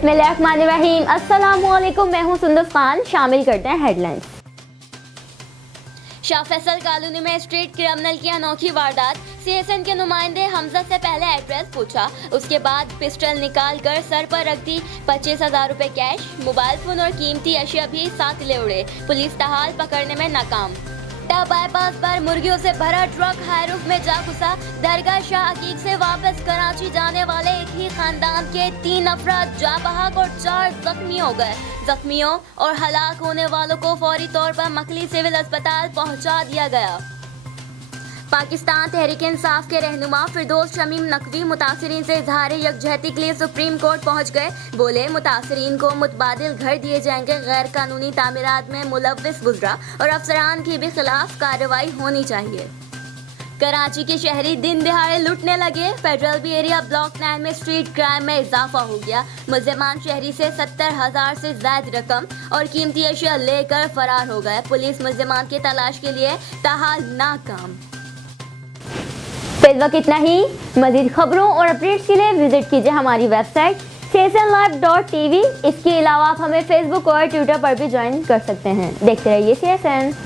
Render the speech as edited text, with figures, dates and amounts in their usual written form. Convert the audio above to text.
बिस्मिल्लाहिर्रहमानिर्रहीम। अस्सलाम वालेकुम, मैं हूं सुंदस खान। शामिल करते हैं हेडलाइंस। शाह फैसल कॉलोनी में स्ट्रीट क्रिमिनल की अनोखी वारदात। सीएसएन के नुमाइंदे हमजा से पहले एड्रेस पूछा, उसके बाद पिस्टल निकाल कर सर पर रख दी। 25,000 रुपए कैश, मोबाइल फोन और कीमती अशिया भी साथ ले उड़े। पुलिस ताहाल पकड़ने में नाकाम। बाईपास पर मुर्गियों से भरा ट्रक हाईरूफ में जा घुसा। दरगाह शाह अकीक से वापस कराची जाने वाले एक ही खानदान के 3 अफराद जा बहक और 4 जख्मी हो गए। जख्मियों और हलाक होने वालों को फौरी तौर पर मकली सिविल अस्पताल पहुंचा दिया गया। पाकिस्तान तहरीक इंसाफ के रहनुमा फिरदौस शमीम नकवी मुतासरीन से इजहार यकजहती के लिए सुप्रीम कोर्ट पहुंच गए। बोले, मुतासरीन को मुतबादिल घर दिए जाएंगे। गैर कानूनी तामीरात में मुलव्विस गुजरा और अफसरान की भी खिलाफ कार्रवाई होनी चाहिए। कराची के शहरी दिन दिहाड़े लुटने लगे। फेडरल बी एरिया ब्लॉक 9 में स्ट्रीट क्राइम में इजाफा हो गया। मुल्जिमान शहरी से 70,000 से ज्यादा रकम और कीमती अशिया लेकर फरार हो गए। पुलिस मुल्जिमान की तलाश के लिए ताहाल नाकाम। इस वक्त इतना ही। मजीद खबरों और अपडेट्स के लिए विजिट कीजिए हमारी वेबसाइट csnlive.tv। इसके अलावा आप हमें फेसबुक और ट्विटर पर भी ज्वाइन कर सकते हैं। देखते रहिए CSN।